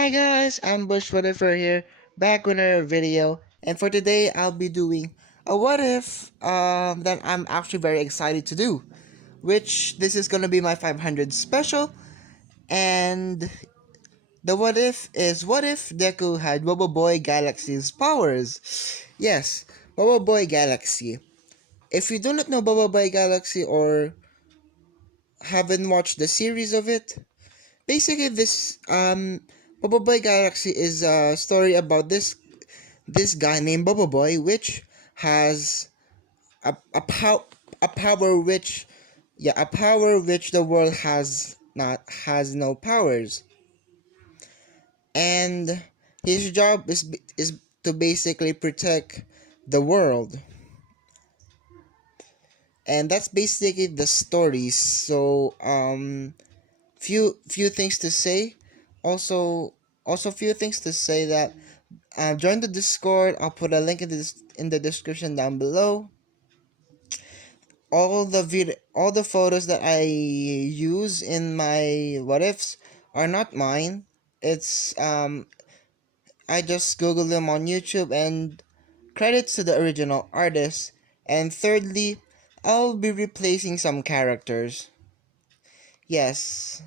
Hi guys, I'm Bush Whatever here, back with another video, and for today I'll be doing a what if that I'm actually very excited to do, which this is gonna be my 500 special, and the what if is what if Deku had boboiboy Galaxy's powers? Yes, boboiboy Galaxy. If you do not know boboiboy Galaxy or haven't watched the series of it, basically this boboiboy Galaxy is a story about this guy named Bubble Boy, which has a power which a power which the world has no powers, and his job is to basically protect the world, and that's basically the story. So few things to say. Also few things to say that join the Discord. I'll put a link in the description down below. All the photos that I use in my what ifs are not mine. It's I just googled them on YouTube, and credits to the original artist. And thirdly, I'll be replacing some characters. Yes,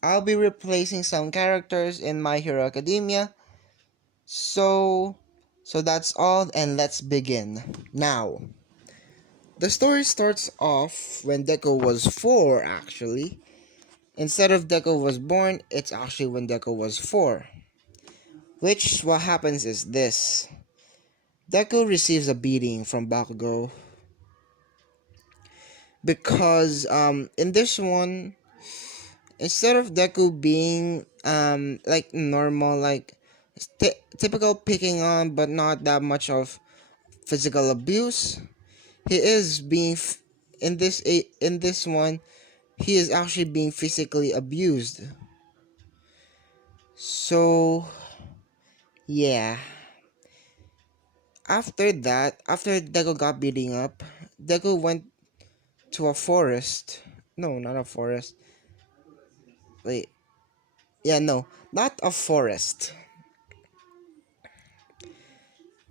I'll be replacing some characters in My Hero Academia. So that's all, and let's begin now. The story starts off when Deku was 4, actually. Instead of Deku was born, it's actually when Deku was 4. Which, what happens is this. Deku receives a beating from Bakugo because, in this one, instead of Deku being, like normal, like, typical picking on, but not that much of physical abuse, he is being, in this one, he is actually being physically abused. So, yeah. After Deku got beating up, Deku went to a forest. No, not a forest. Wait. Yeah, no, not a forest.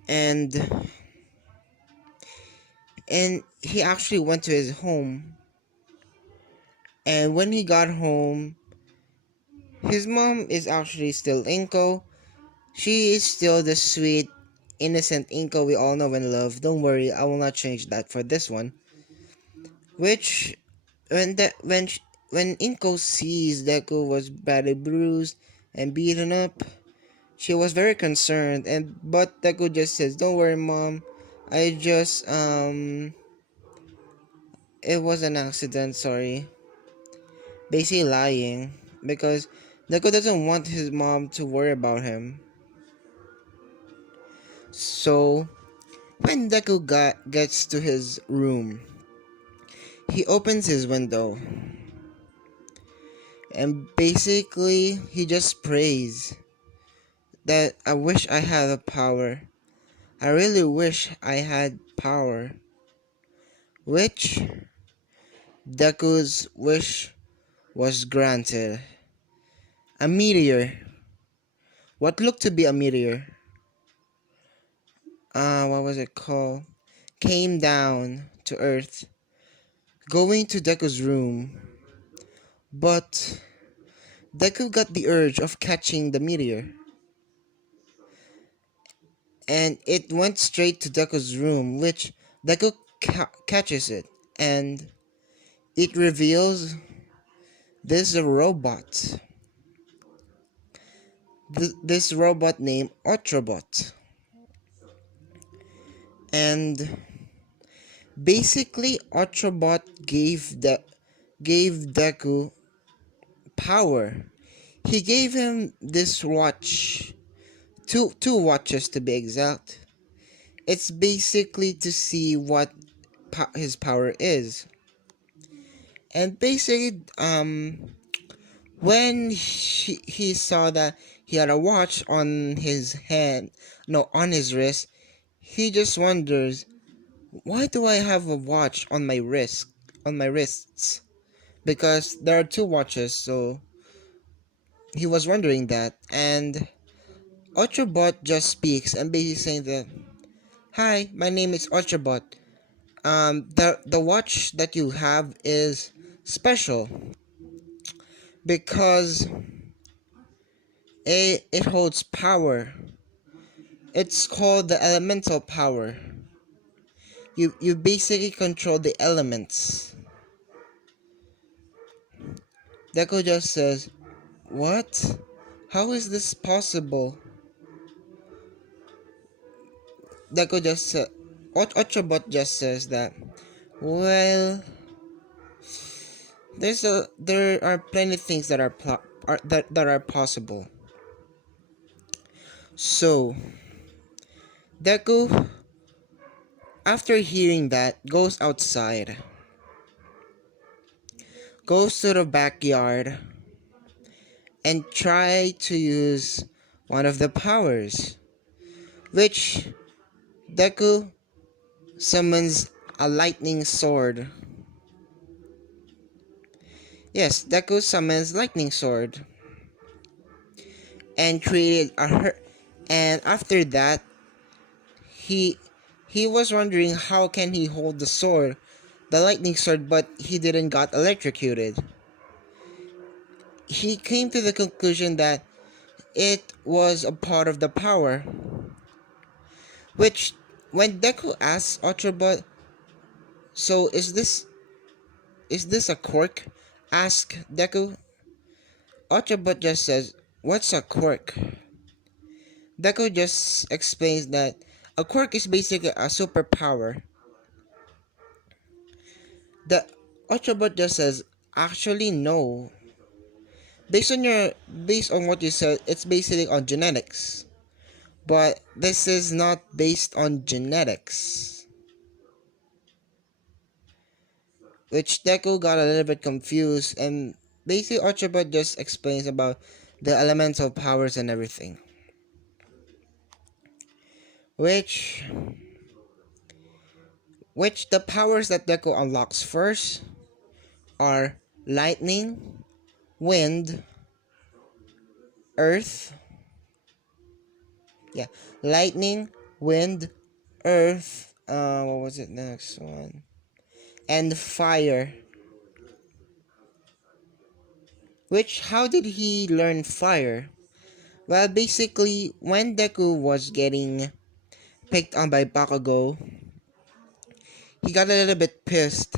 And he actually went to his home. And when he got home, his mom is actually still Inko. She is still the sweet, innocent Inko we all know and love. Don't worry, I will not change that for this one. Which, when Inko sees Deku was badly bruised and beaten up, she was very concerned. But Deku just says, "Don't worry, mom. I just it was an accident. Sorry." Basically lying because Deku doesn't want his mom to worry about him. So when Deku gets to his room, he opens his window and basically he just prays that I wish I had a power. I really wish I had power. Which Deku's wish was granted. A meteor. What looked to be a meteor. What was it called? Came down to Earth, going to Deku's room. But Deku got the urge of catching the meteor. And it went straight to Deku's room, which Deku catches it. And it reveals this robot. This robot named Ultrabot. And basically Ultrabot gave Deku power. He gave him this watch. Two watches to be exact. It's basically to see what his power is. And basically when he saw that he had a watch on his hand, no, on his wrist, he just wonders, why do I have a watch on my wrists? Because there are two watches, so he was wondering that, and Ultrabot just speaks and basically saying that, "Hi, my name is Ultrabot. The watch that you have is special because it holds power. It's called the elemental power. You basically control the elements." Deku just says, "What? How is this possible?" Deku just Ochobot just says that, "Well, there are plenty of things that that are possible." So Deku, after hearing that, goes outside, goes to the backyard, and try to use one of the powers, which Deku summons a lightning sword. Yes, Deku summons lightning sword and created a and after that he he was wondering how can he hold the lightning sword, but he didn't got electrocuted. He came to the conclusion that it was a part of the power, which when Deku asks Ultrabot, "So is this a quirk?" Ask Deku. Ultrabot just says, "What's a quirk?" Deku just explains that a quirk is basically a superpower. The Ultrabot just says, "Actually, no. Based on what you said, it's basically on genetics. But this is not based on genetics." Which Deku got a little bit confused, and basically Ultrabot just explains about the elemental powers and everything. Which the powers that Deku unlocks first are lightning, wind, earth. Yeah, lightning, wind, earth. What was it next one? And fire. Which, how did he learn fire? Well, basically, when Deku was getting picked on by Bakugo, he got a little bit pissed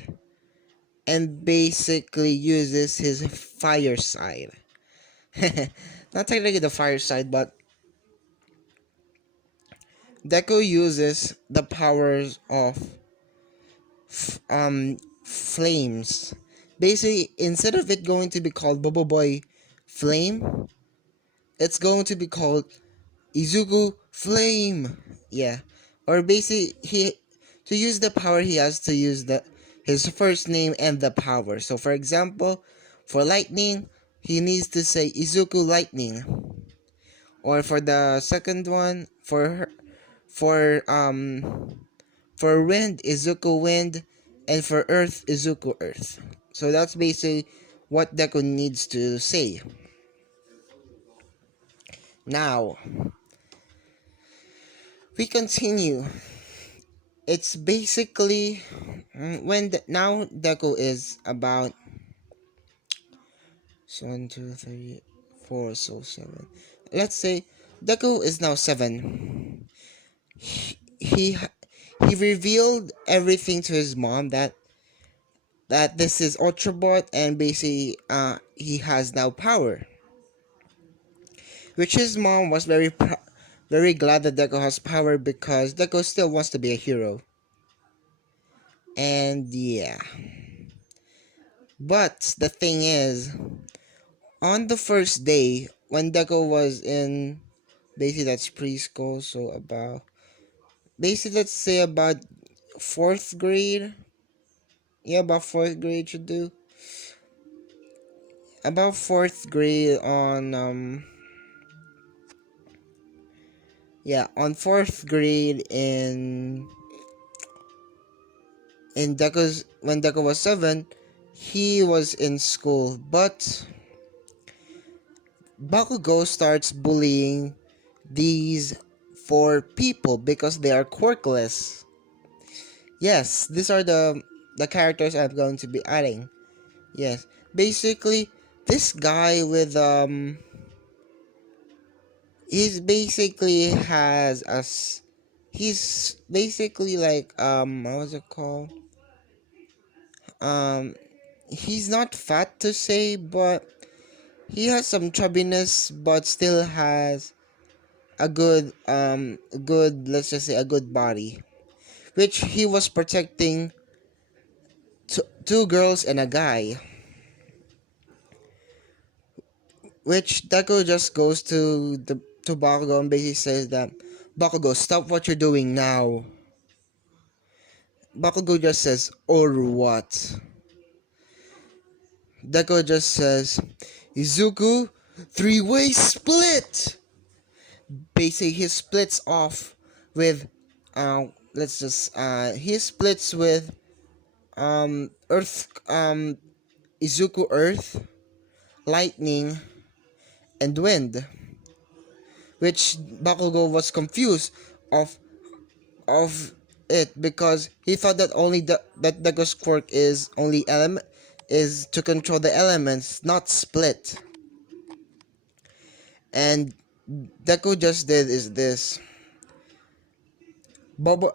and basically uses his fire side. Not technically the fire side, but Deku uses the powers of flames. Basically, instead of it going to be called boboiboy flame, it's going to be called Izuku flame. Yeah. Or basically he to use the power he has to use his first name and the power. So for example, for lightning, he needs to say Izuku lightning. Or for the second one, for wind, Izuku wind, and for earth, Izuku earth. So that's basically what Deku needs to say. Now, we continue. It's basically now Deku is about 1, 2, 3, 4, so 7. Let's say Deku is now 7. He he revealed everything to his mom that this is Ultrabot, and basically he has now power. Which his mom was very glad that Deku has power because Deku still wants to be a hero. And yeah. But the thing is, on the first day, when Deku was in, basically that's preschool, so about, basically let's say about 4th grade. Yeah, about 4th grade should do. About 4th grade on 4th grade in Deku's, when Deku was 7, he was in school, but Bakugo starts bullying these four people because they are quirkless. Yes, these are the characters I'm going to be adding. Yes, basically this guy with he's basically has us. He's basically like what was it called? Um, he's not fat to say, but he has some chubbiness, but still has a good, let's just say a good body, which he was protecting two girls and a guy. Which Deku just goes to Bakugo and basically says that Bakugo, stop what you're doing now. Bakugo just says, or what? Deku just says, Izuku, three-way split! Basically, he splits off with, he splits with, Earth, Izuku Earth, Lightning, and Wind. Which Bakugo was confused of of it because he thought that only that Deku's quirk is only element is to control the elements, not split. And Deku just did is this. Bobo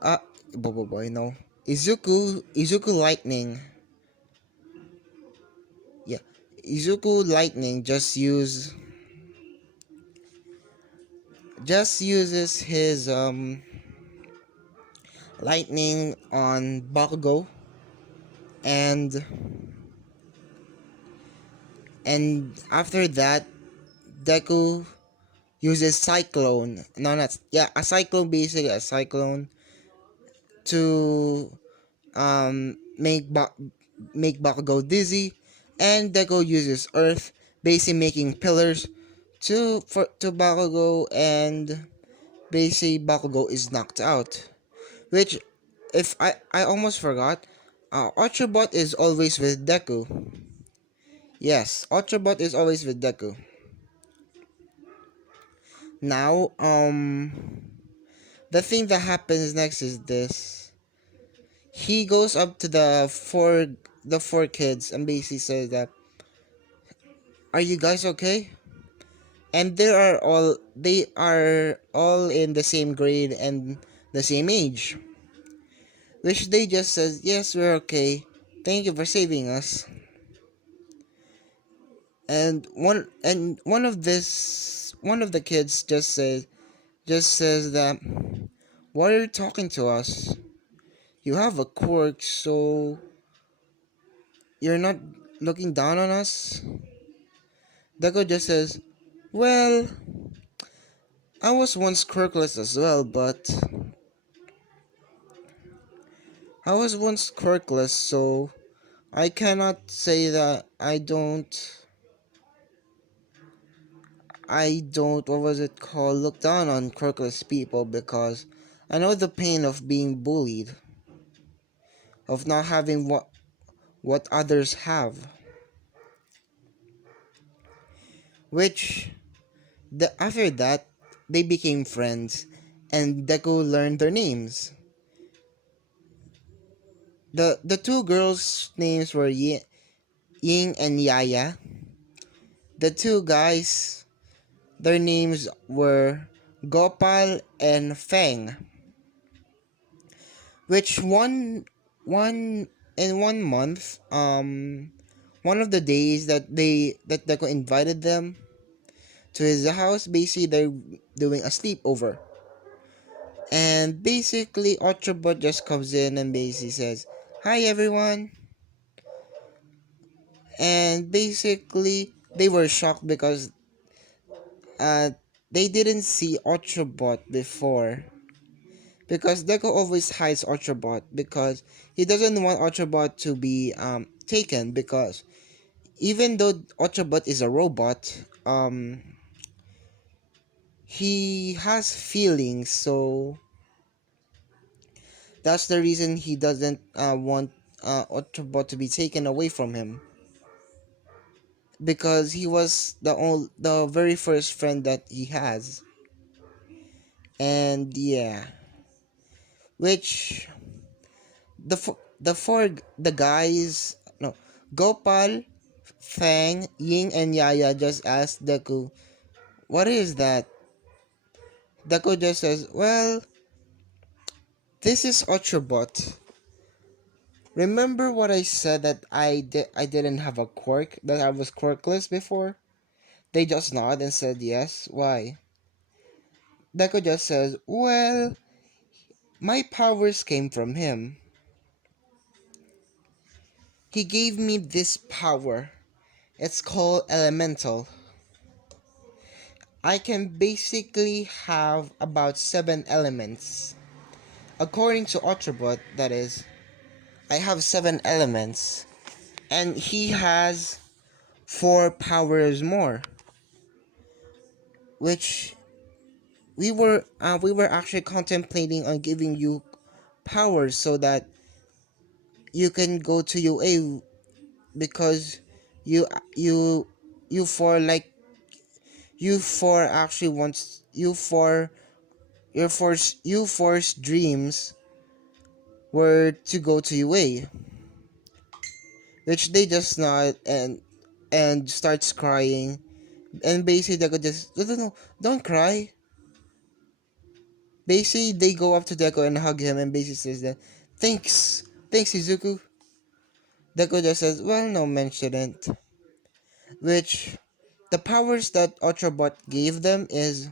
Bobo Boy, no. Izuku Lightning. Yeah. Izuku Lightning just uses his lightning on Bakugo, and after that Deku uses Cyclone. No, not yeah, a Cyclone, basically a Cyclone to make Bakugo dizzy, and Deku uses Earth, basically making pillars to Bakugo, and basically Bakugo is knocked out. Which, if I almost forgot, Ultrabot is always with Deku. Yes, Ultrabot is always with Deku. Now, the thing that happens next is this. He goes up to the four kids and basically says that, "Are you guys okay?" And they are all in the same grade and the same age. Which they just says, "Yes, we're okay. Thank you for saving us." And one of the kids just says that, "Why are you talking to us? You have a quirk, so you're not looking down on us?" Deku just says, "Well, I was once quirkless as well, but so I cannot say that I don't, what was it called, look down on quirkless people because I know the pain of being bullied, of not having what others have." Which, after that, they became friends, and Deku learned their names. The two girls' names were Ying and Yaya. The two guys, their names were Gopal and Feng. Which one in 1 month, one of the days that Deku invited them to his house, basically they're doing a sleepover. And basically Ultrabot just comes in and basically says, "Hi everyone." And basically they were shocked because uh they didn't see Ultrabot before. Because Deku always hides Ultrabot because he doesn't want Ultrabot to be taken, because even though Ultrabot is a robot, he has feelings, so that's the reason he doesn't want Ultrabot to be taken away from him. because he was the very first friend that he has. And yeah, which the guys, no, Gopal, Fang, Ying, and Yaya just asked Deku, "What is that?" Deku just says, "Well, this is Ultrabot. Remember what I said that I didn't have a quirk, that I was quirkless before?" They just nod and said yes. Why? Deku just says, "Well, my powers came from him. He gave me this power. It's called elemental. I can basically have about 7 elements. According to Ultrabot, that is, I have 7 elements. And he has 4 powers more. Which we were actually contemplating on giving you powers so that you can go to UA, because you you you for like you for actually wants you for you force dreams were to go to UA, which they just nod and starts crying, and basically Deku just no, don't cry. Basically they go up to Deku and hug him and basically says that thanks Izuku. Deku just says, well, no man shouldn't. Which the powers that Ultrabot gave them is,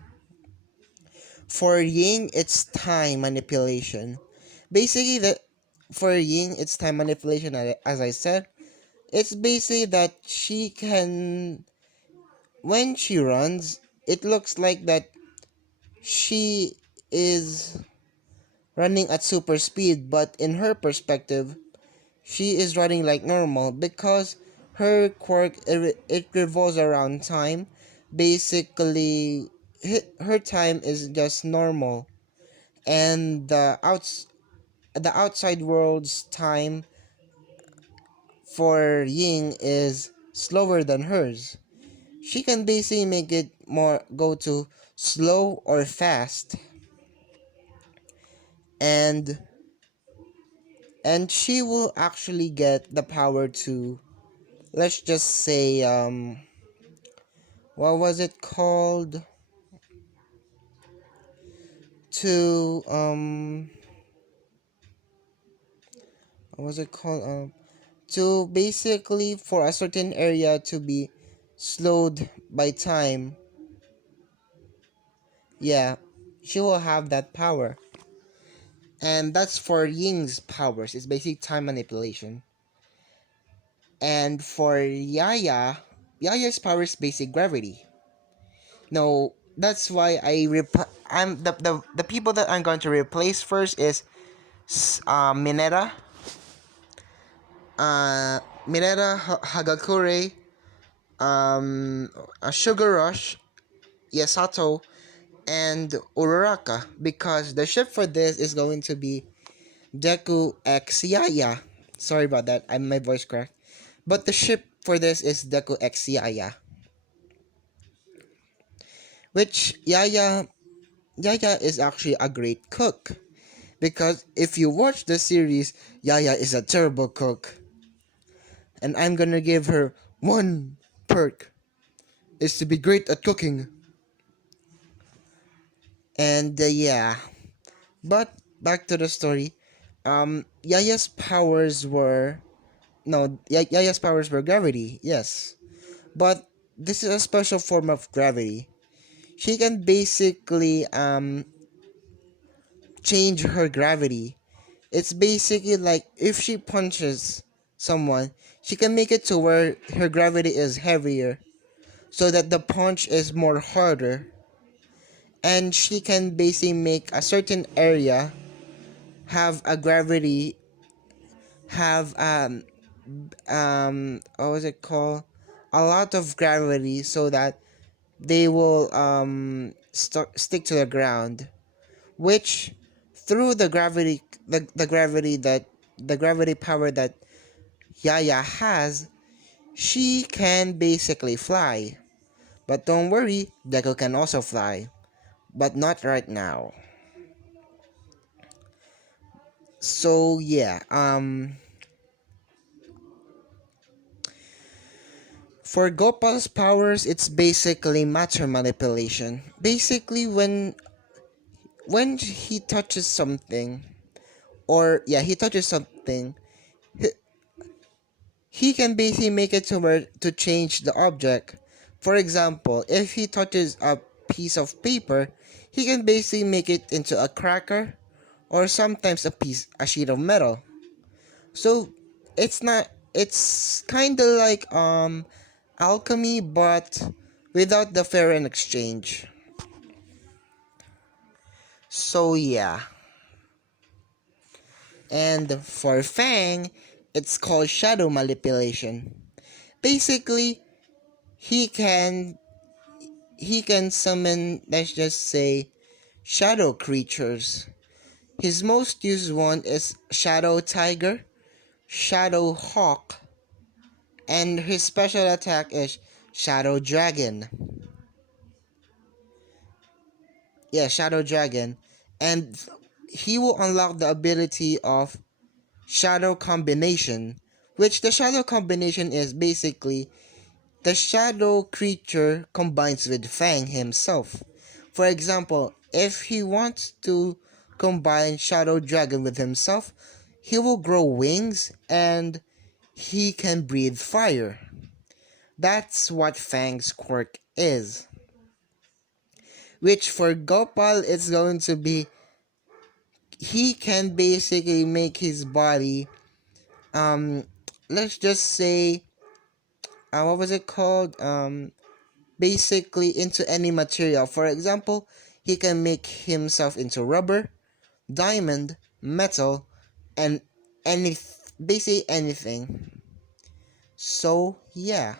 for Ying, it's time manipulation. Basically, for Ying, it's time manipulation. As I said, it's basically that she can, when she runs, it looks like that she is running at super speed, but in her perspective, she is running like normal because her quirk, it revolves around time. Basically, her time is just normal, and the outside world's time for Ying is slower than hers. She can basically make it more go to slow or fast, and she will actually get the power to, let's just say, what was it called, to what was it called to basically for a certain area to be slowed by time. Yeah, she will have that power. And that's for Ying's powers. It's basically time manipulation. And for Yaya's power is basic gravity. No, that's why I'm the people that I'm going to replace first is Mineta, Hagakure, Sugar Rush, Yasato, and Uraraka, because the ship for this is going to be Deku X Yaya. Sorry about that, my voice cracked. But the ship for this is Deku X Yaya, which Yaya is actually a great cook. Because if you watch the series, Yaya is a terrible cook. And I'm gonna give her one perk, is to be great at cooking. And yeah. But back to the story. Yaya's powers were no Yaya's powers were gravity, yes. But this is a special form of gravity. She can basically change her gravity. It's basically like if she punches someone, she can make it to where her gravity is heavier so that the punch is more harder, and she can basically make a certain area have a gravity have what was it called, a lot of gravity so that they will stick to the ground, which through the gravity power that Yaya has, She can basically fly. But don't worry, Deku can also fly. But not right now. So yeah, for Gopal's powers, it's basically matter manipulation. Basically, when he touches something, or yeah, he touches something, he, he can basically make it to where to change the object. For example, if he touches a piece of paper, he can basically make it into a cracker, or sometimes a sheet of metal. So it's kind of like alchemy, but without the fair and exchange. So yeah. And for Fang, it's called shadow manipulation. Basically, he can he can summon, let's just say, shadow creatures. His most used one is Shadow Tiger, Shadow Hawk, and his special attack is Shadow Dragon. Yeah, Shadow Dragon. And he will unlock the ability of Shadow Combination, which the Shadow Combination is basically the shadow creature combines with Fang himself. For example, if he wants to combine Shadow Dragon with himself, he will grow wings and he can breathe fire. That's what Fang's quirk is. Which for Gopal it's going to be he can basically make his body um let's just say what was it called? Basically into any material. For example, he can make himself into rubber, diamond, metal, and any basically anything. So yeah,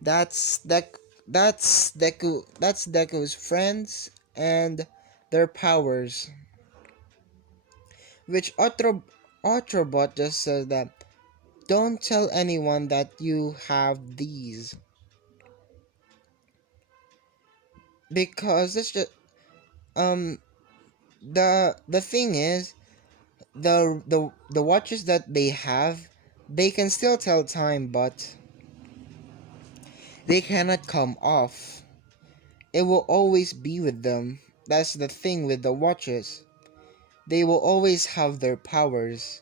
that's that's Deku's friends and their powers. Which Otrobot just says that don't tell anyone that you have these because it's just um the thing is the watches that they have, they can still tell time, but they cannot come off. It will always be with them. That's the thing with the watches. They will always have their powers,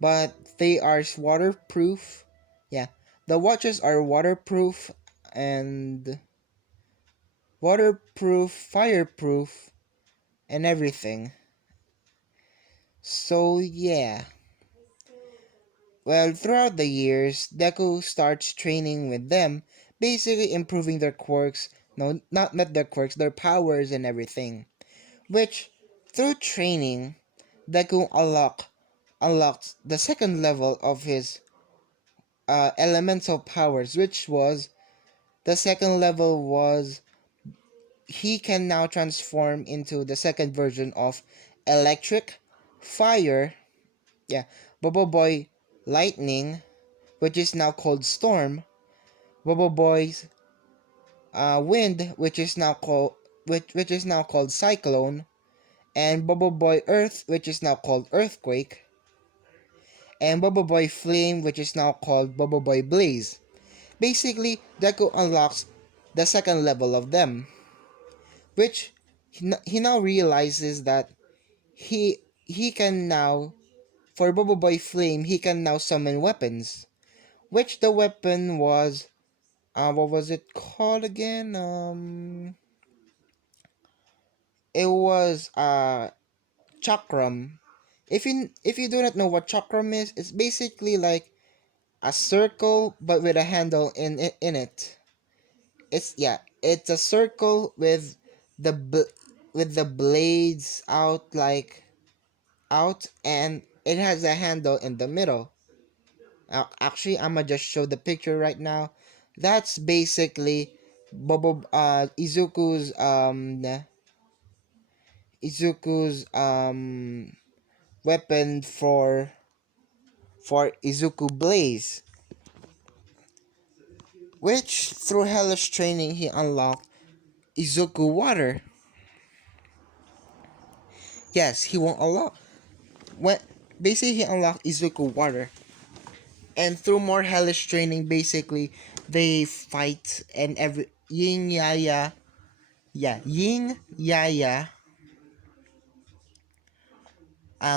but they are waterproof. Yeah, the watches are waterproof and waterproof, fireproof, and everything. So yeah. Well, throughout the years, Deku starts training with them, basically improving their quirks. No, not their quirks, their powers and everything. Which, through training, Deku unlocked the second level of his elemental powers, which was the second level was he can now transform into the second version of electric, fire, yeah, boboiboy, lightning, which is now called storm, boboiboy's wind, which is now called cyclone, and boboiboy earth, which is now called earthquake, and boboiboy flame, which is now called boboiboy blaze. Basically, Deku unlocks the second level of them, which he now realizes that he can now, for boboiboy flame, he can now summon weapons, which the weapon was what was it called again? It was chakram. If you do not know what chakram is, it's basically like a circle but with a handle in it. It's yeah, it's a circle with with the blades out like out, and it has a handle in the middle. Actually, I'ma just show the picture right now. That's basically Izuku's weapon for Izuku Blaze, which through hellish training he unlocked Izuku Water. Yes, he won't unlock when basically he unlocked Izuku Water, and through more hellish training, basically they fight and every Yin Yaya,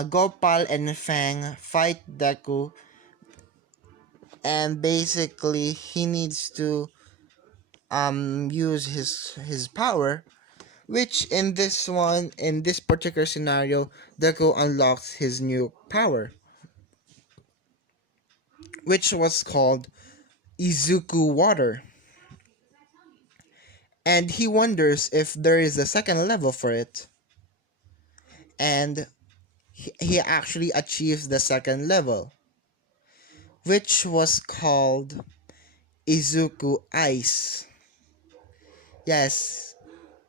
Gopal and Fang fight Deku, and basically he needs to use his power, which in this particular scenario, Deku unlocks his new power, which was called Izuku Water, and he wonders if there is a second level for it, and he actually achieves the second level, which was called Izuku Ice. Yes,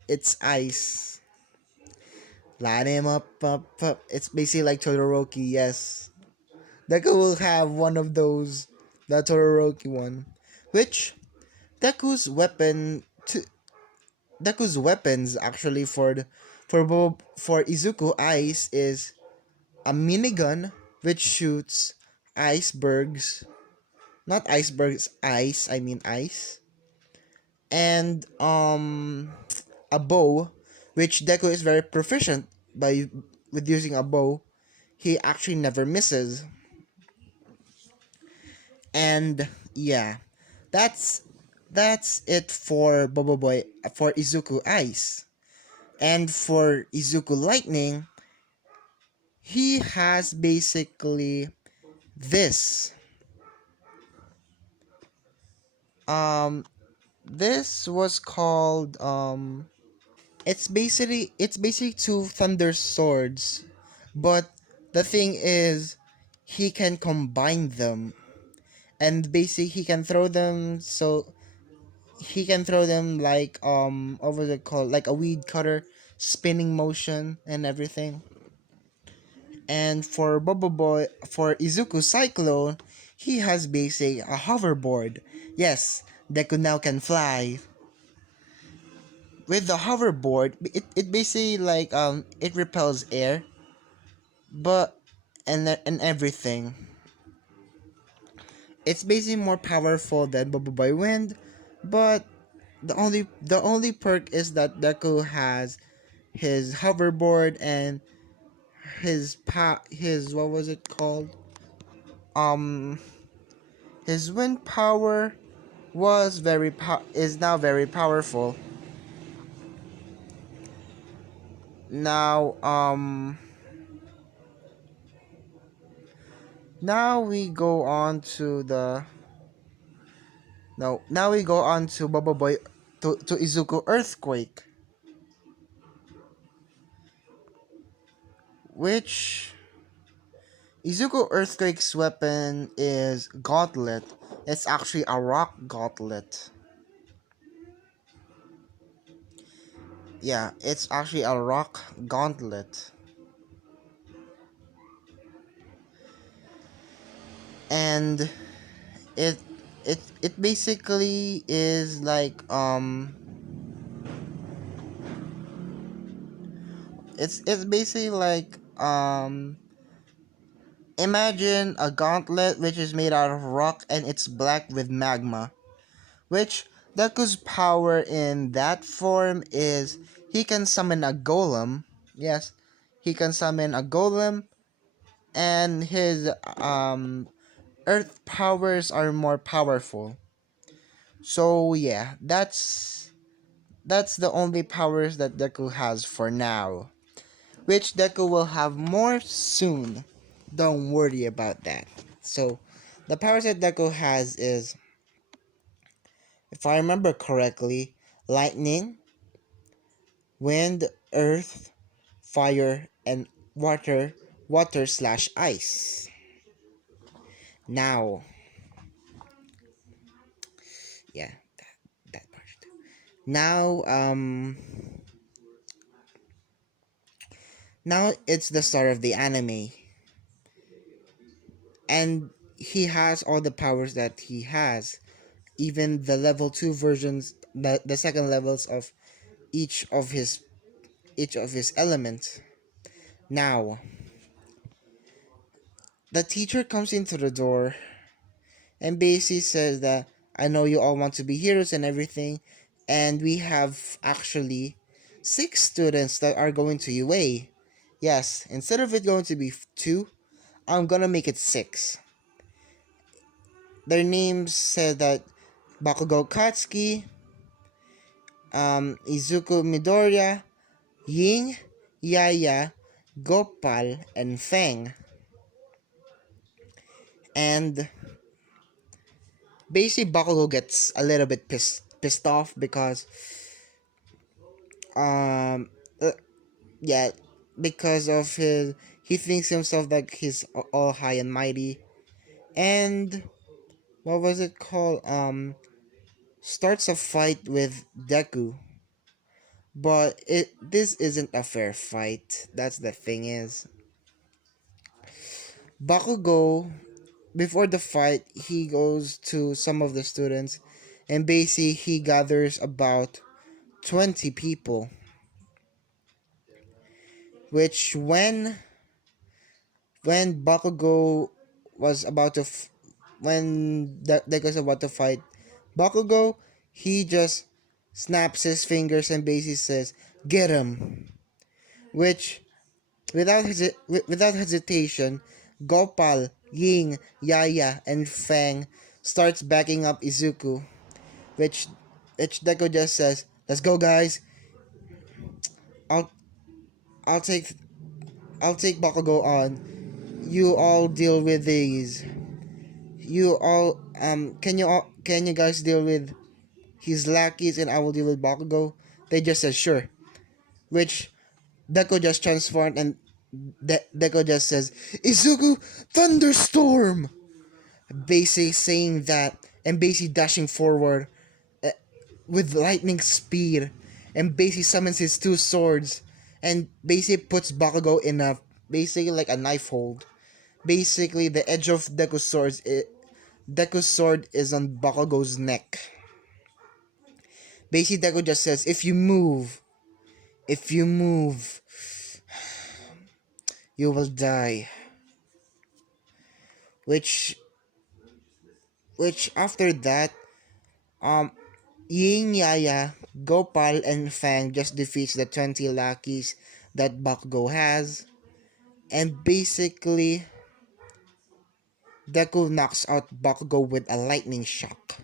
it's ice. Light him up. It's basically like Todoroki, yes. Deku will have one of those, the Todoroki one. Which Deku's weapon to Deku's weapons actually for Izuku Ice is a minigun which shoots icebergs, not icebergs, ice, I mean ice, and a bow, which Deku is very proficient by with using a bow. He actually never misses. And yeah, that's that's it for Boboiboy for Izuku Ice. And for Izuku Lightning, he has basically this. Um this was called it's basically two thunder swords, but the thing is he can combine them, and basically he can throw them like what was it called, like a weed cutter, spinning motion and everything. And for for Izuku Cyclone, he has basically a hoverboard. Yes, Deku now can fly with the hoverboard. It basically like it repels air, but and everything. It's basically more powerful than Bubble Boy Wind, but the only perk is that Deku has his hoverboard and his what was it called? Um his wind power is now very powerful. Now now we go on to the no now we go on to Bubble Boy to Izuku Earthquake, which Izuku Earthquake's weapon is Gauntlet. It's actually a rock gauntlet. Yeah, it's actually a rock gauntlet. And it it basically is like it's basically like imagine a gauntlet which is made out of rock and it's black with magma. Which Deku's power in that form is he can summon a golem. Yes, he can summon a golem, and his earth powers are more powerful. So yeah, that's the only powers that Deku has for now. Which Deku will have more soon. Don't worry about that. So the powers that Deku has is, if I remember correctly, lightning, wind, earth, fire, and water slash ice. Now, yeah, that part. Now, now it's the start of the anime, and he has all the powers that he has, even the level 2 versions, the second levels of each of his each of his elements. Now, the teacher comes into the door and basically says that I know you all want to be heroes and everything, and we have actually 6 students that are going to UA. Yes, instead of it going to be 2, I'm gonna make it 6. Their names said that Bakugo Katsuki, Izuku Midoriya, Ying, Yaya, Gopal, and Feng. And basically Bakugo gets a little bit pissed off because um uh, yeah, because of his, he thinks himself like he's all high and mighty, and what was it called, starts a fight with Deku. But this isn't a fair fight. That's the thing is, Bakugo, before the fight, he goes to some of the students, and basically he gathers about 20 people, which when Bakugo was about to when Deku was about to fight Bakugo, he just snaps his fingers and basically says, "Get him!" Which, without hesitation, Gopal, Ying, Yaya, and Fang starts backing up Izuku, which Deku just says, "Let's go, guys. I'll I'll take I'll take Bakugo on. You all deal with these. You all can you guys deal with his lackeys and I will deal with Bakugo?" They just said sure. Which Deku just transformed and Deku just says, "Izuku, thunderstorm!" Basically saying that and basically dashing forward uh, with lightning speed, and basically summons his 2 swords and basically puts Bakugo in a basically like a knife hold. Basically, the edge of Deku's sword is on Bakugo's neck. Basically, Deku just says, if you move, you will die." Which, after that, um, Yin Yaya, Gopal, and Fang just defeats the 20 lackeys that Bakugo has, and basically, Deku knocks out Bakugo with a lightning shock.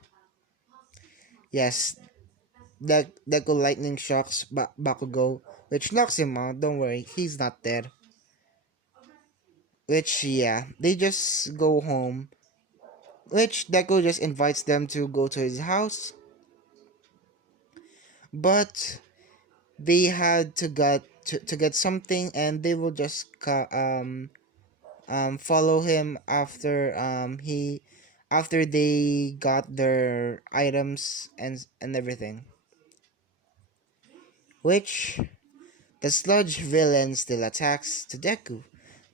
Yes, Deku lightning shocks Bakugo, which knocks him out. Don't worry, he's not dead. Which, yeah, they just go home. Which Deku just invites them to go to his house, but they had to get something, and they will just follow him after they got their items and everything. Which the Sludge villain still attacks to Deku,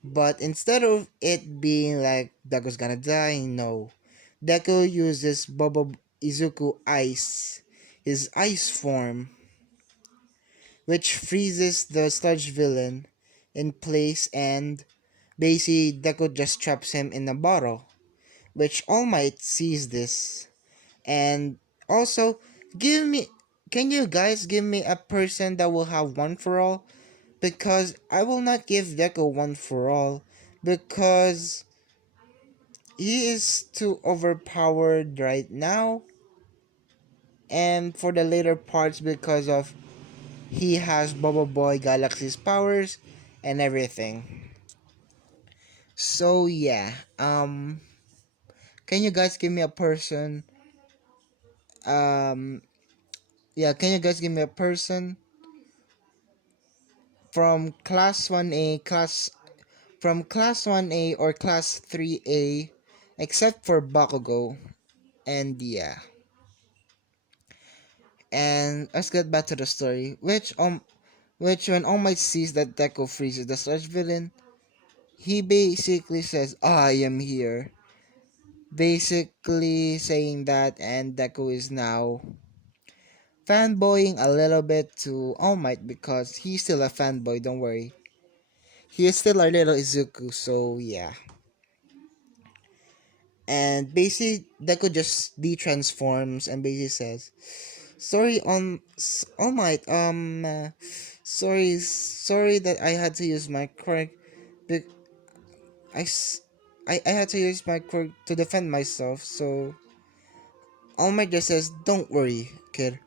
but instead of it being like Deku's gonna die, no. Deku uses Bobo Izuku Ice, his ice form, which freezes the Sludge villain in place, and basically Deku just traps him in a bottle, which All Might sees this. And also, give me can you guys give me a person that will have one for all? Because I will not give Deku one for all, because he is too overpowered right now, and for the later parts because of he has boboiboy galaxies powers and everything. So yeah, can you guys give me a person? Um, yeah, can you guys give me a person from class 1A, class 1A or class 3A, except for Bakugo, and yeah. And let's get back to the story, which when All Might sees that Deku freezes the Sludge villain, he basically says, I am here. Basically saying that, and Deku is now fanboying a little bit to All Might because he's still a fanboy, don't worry. He is still a little Izuku, so yeah. And basically, Deku just de-transforms and basically says, sorry, All Might, sorry that I had to use my quirk. Bec- I, s- I had to use my quirk to defend myself, so All Might just says, don't worry, kid.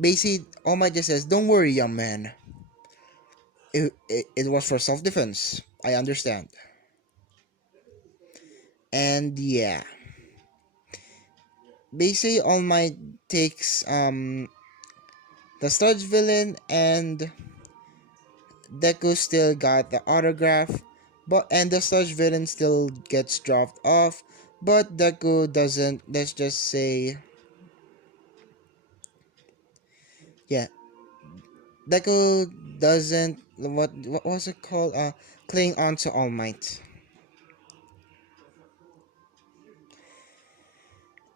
Basically, All Might just says, don't worry, young man. It was for self-defense. I understand. And yeah. Basically, All Might takes the Sludge villain, and Deku still got the autograph, but and the Sludge villain still gets dropped off, but Deku doesn't. Let's just say, yeah, Deku doesn't. What was it called? Cling on to All Might.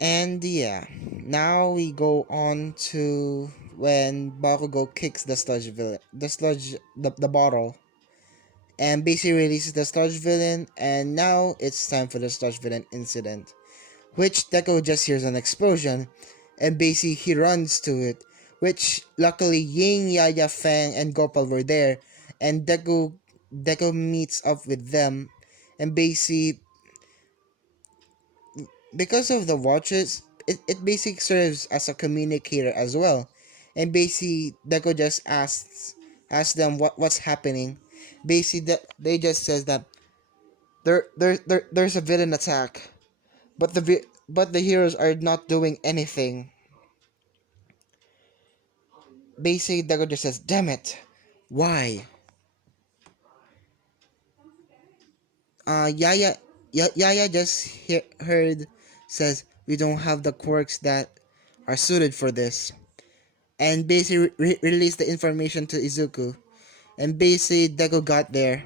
And yeah, now we go on to when Bakugo kicks the Sludge villain, the bottle, and basically releases the Sludge villain, and now it's time for the Sludge villain incident, which Deku just hears an explosion, and basically he runs to it, which luckily Ying, Yaya, Fang, and Gopal were there, and Deku meets up with them, and basically because of the watches, it basically serves as a communicator as well, and basically Deku just asks them what's happening. Basically, they just says that there's a villain attack, but the heroes are not doing anything. Basically, Deku just says, "Damn it, why?" Yaya, Yaya just heard says we don't have the quirks that are suited for this, and basically released the information to Izuku, and basically Deku got there,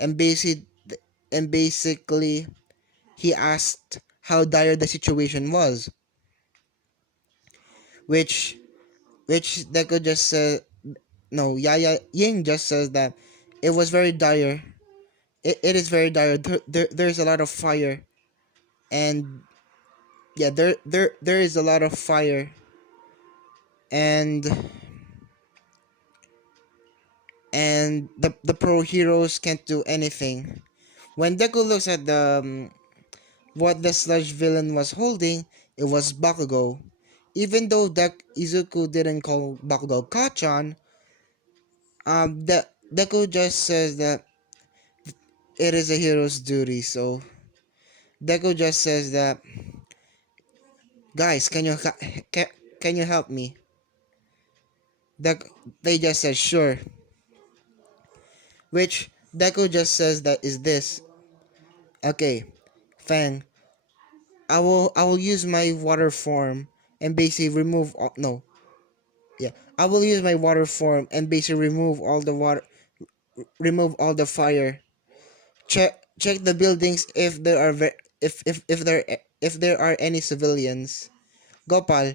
and basically he asked how dire the situation was, which Deku just said, no, Yaya Ying just says that it was very dire. It is very dire. There's a lot of fire, and yeah, there is a lot of fire, and the pro heroes can't do anything. When Deku looks at the what the Sludge villain was holding, it was Bakugo. Even though Izuku didn't call Bakugo Kachan, Deku just says that it is a hero's duty. So Deku just says that, guys, can, can you help me? They just said sure. Which Deku just says that is this. Okay, Fang, I will use my water form and basically remove all, no. Yeah, I will use my water form and basically remove all the water, remove all the fire. Check the buildings if there are if there are any civilians. Gopal,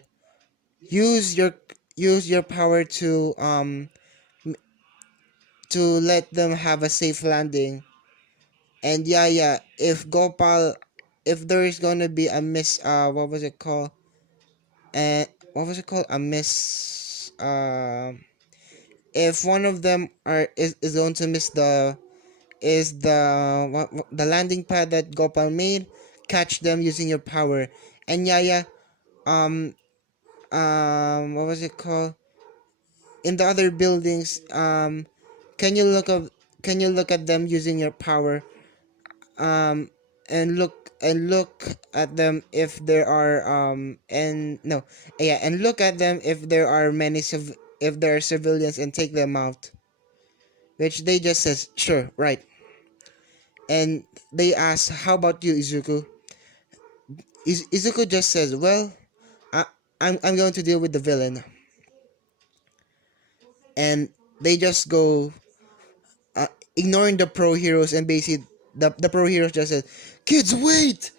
use your use your power to let them have a safe landing. And yeah, if Gopal, if there is gonna be a miss, what was it called? And what was it called? A miss. If one of them is going to miss the landing pad that Gopal made, catch them using your power. And um, what was it called? In the other buildings, can you look up? Can you look at them using your power? um and look at them if there are and no yeah and look at them if there are if there are civilians, and take them out, which they just says sure, right. And they ask, how about you, Izuku? Izuku just says, well, I, I'm going to deal with the villain. And they just go ignoring the pro heroes, and basically the pro heroes just said, "Kids, wait!"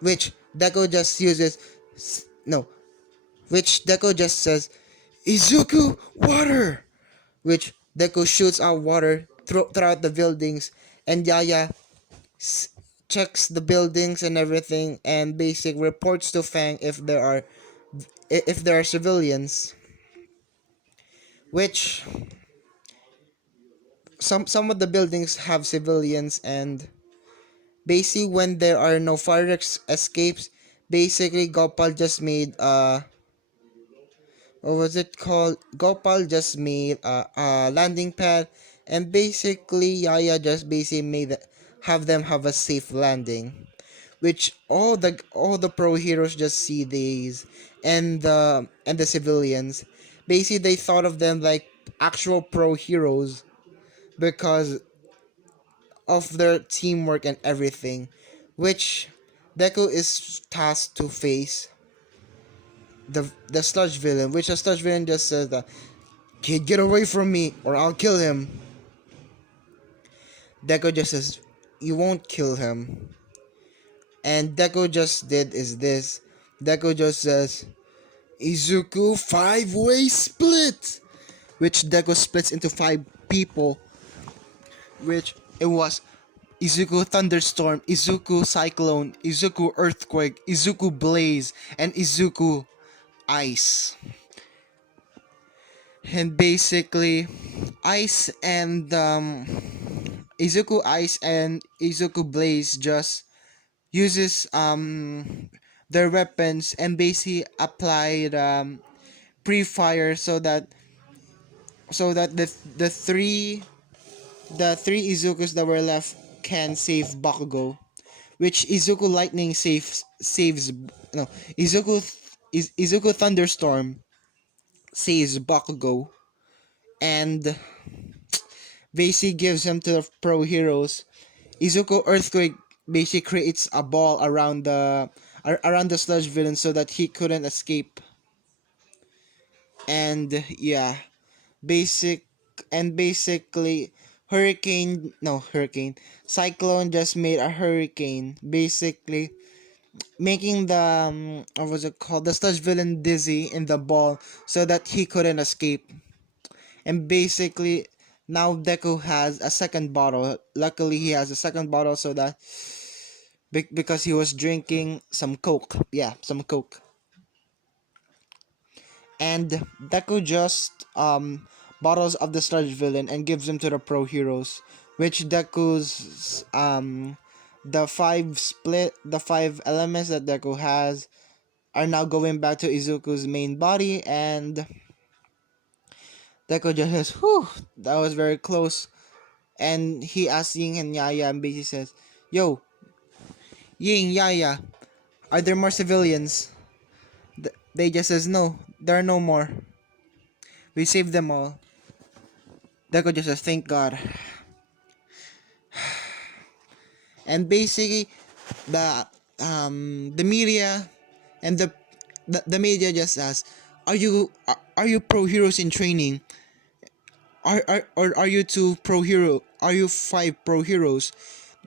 Which Deku just uses, no, which Deku just says, "Izuku, water!" Which Deku shoots out water throughout the buildings, and Yaya s- checks the buildings and everything, and basic reports to Fang if there are civilians. Which some of the buildings have civilians, and basically when there are no fire escapes, basically Gopal just made what was it called? Gopal just made a landing pad, and basically Yaya just basically have them have a safe landing, which all the pro heroes just see these, and the civilians. Basically, they thought of them like actual pro heroes because of their teamwork and everything, which Deku is tasked to face the Sludge villain, which the Sludge villain just says that, "Kid, get away from me or I'll kill him." Deku just says, "You won't kill him." And Deku just did is this. Deku just says, "Izuku five-way split," which Deku splits into five people, which it was Izuku Thunderstorm, Izuku Cyclone, Izuku Earthquake, Izuku Blaze, and Izuku Ice. And basically, Ice and Izuku Ice and Izuku Blaze just uses their weapons and basically applied pre-fire so that the three Izukus that were left can save Bakugo, which Izuku Lightning saves no Izuku Thunderstorm saves Bakugo, and basically gives him to the pro heroes. Izuku Earthquake basically creates a ball around the Sludge villain so that he couldn't escape. And yeah, basic and basically hurricane cyclone just made a hurricane, basically making the what was it called, the Sludge villain dizzy in the ball so that he couldn't escape. And basically now Deku has a second bottle. Luckily he has a second bottle so that because he was drinking some coke, yeah, some coke. And Deku just bottles of the Sludge villain and gives them to the pro heroes, which Deku's the five elements that Deku has are now going back to Izuku's main body, and Deku just says, "Whew, that was very close." And he asks Ying and Yaya, and basically says, "Yo, Ying, Yaya, are there more civilians?" They just says, "No, there are no more. We saved them all." Deku just says, "Thank God." And basically, the media and the media just asks, are you pro heroes in training? Are you two pro hero? Are you five pro heroes?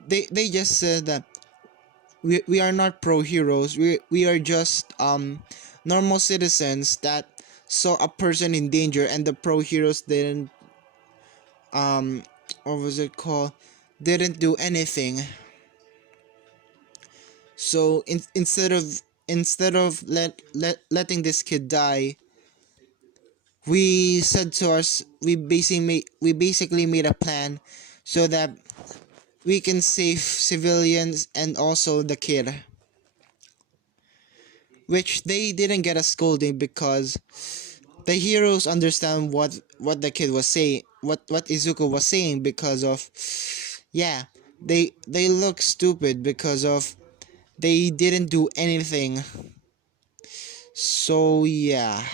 They just said that we are not pro heroes. We are just normal citizens that saw a person in danger, and the pro heroes didn't what was it called, didn't do anything. So instead of letting this kid die, we basically made a plan so that we can save civilians and also the kid, which they didn't get a scolding because the heroes understand what the kid was saying, what Izuku was saying, because of, yeah, they look stupid because of they didn't do anything. So yeah,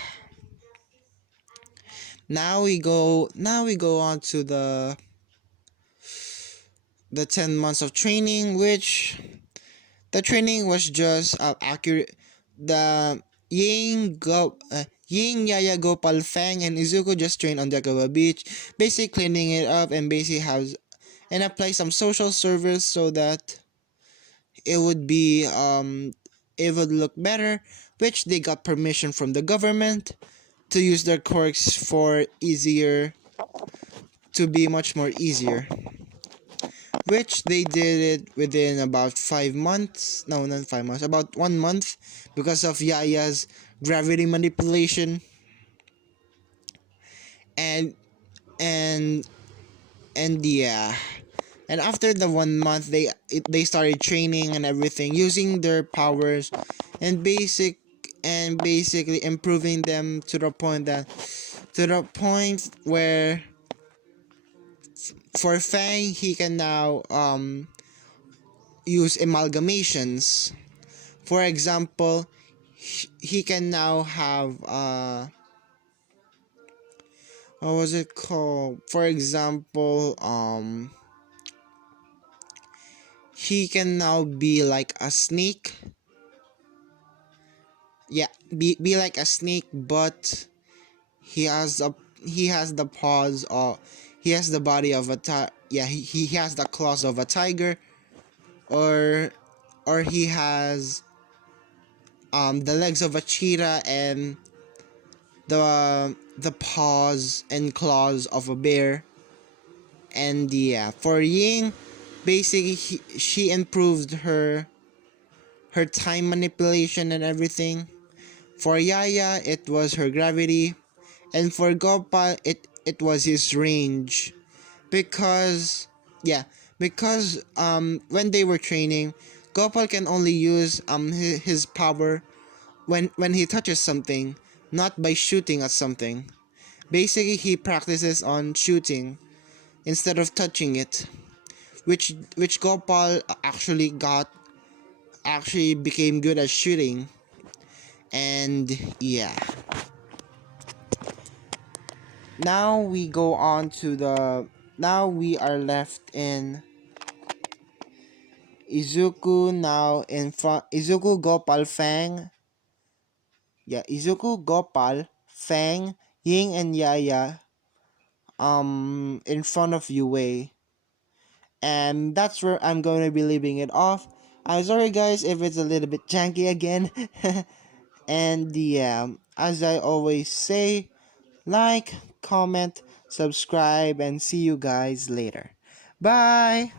now we go on to the 10 months of training, which the training was just accurate. The Ying, Yaya, Gopal, Fang, and Izuku just train on Deku Beach, basically cleaning it up and basically has and apply some social service so that it would be it would look better, which they got permission from the government to use their quirks for easier to be much more easier, which they did it within about 5 months. No, not 5 months, about 1 month, because of Yaya's gravity manipulation. And and yeah, and after the 1 month, they started training and everything, using their powers and basically improving them to the point where for Fang he can now use amalgamations. For example, he can now have what was it called? For example, he can now be like a snake. Yeah, be like a snake, but he has a he has the paws or he has the body of a yeah, he has the claws of a tiger, or he has the legs of a cheetah and the paws and claws of a bear. And yeah, for Ying, basically she improved her time manipulation and everything. For Yaya, it was her gravity, and for Gopal, it was his range, because yeah, because when they were training, Gopal can only use his power when he touches something, not by shooting at something. Basically, he practices on shooting instead of touching it, which Gopal actually became good at shooting. And yeah, now we go on to the now we are left in Izuku, now in front Izuku, Gopal, Fang. Yeah, Izuku, Gopal, Fang, Ying, and Yaya in front of Yue. And that's where I'm going to be leaving it off. I'm sorry guys if it's a little bit janky again. And yeah, as I always say, like, comment, subscribe, and see you guys later. Bye!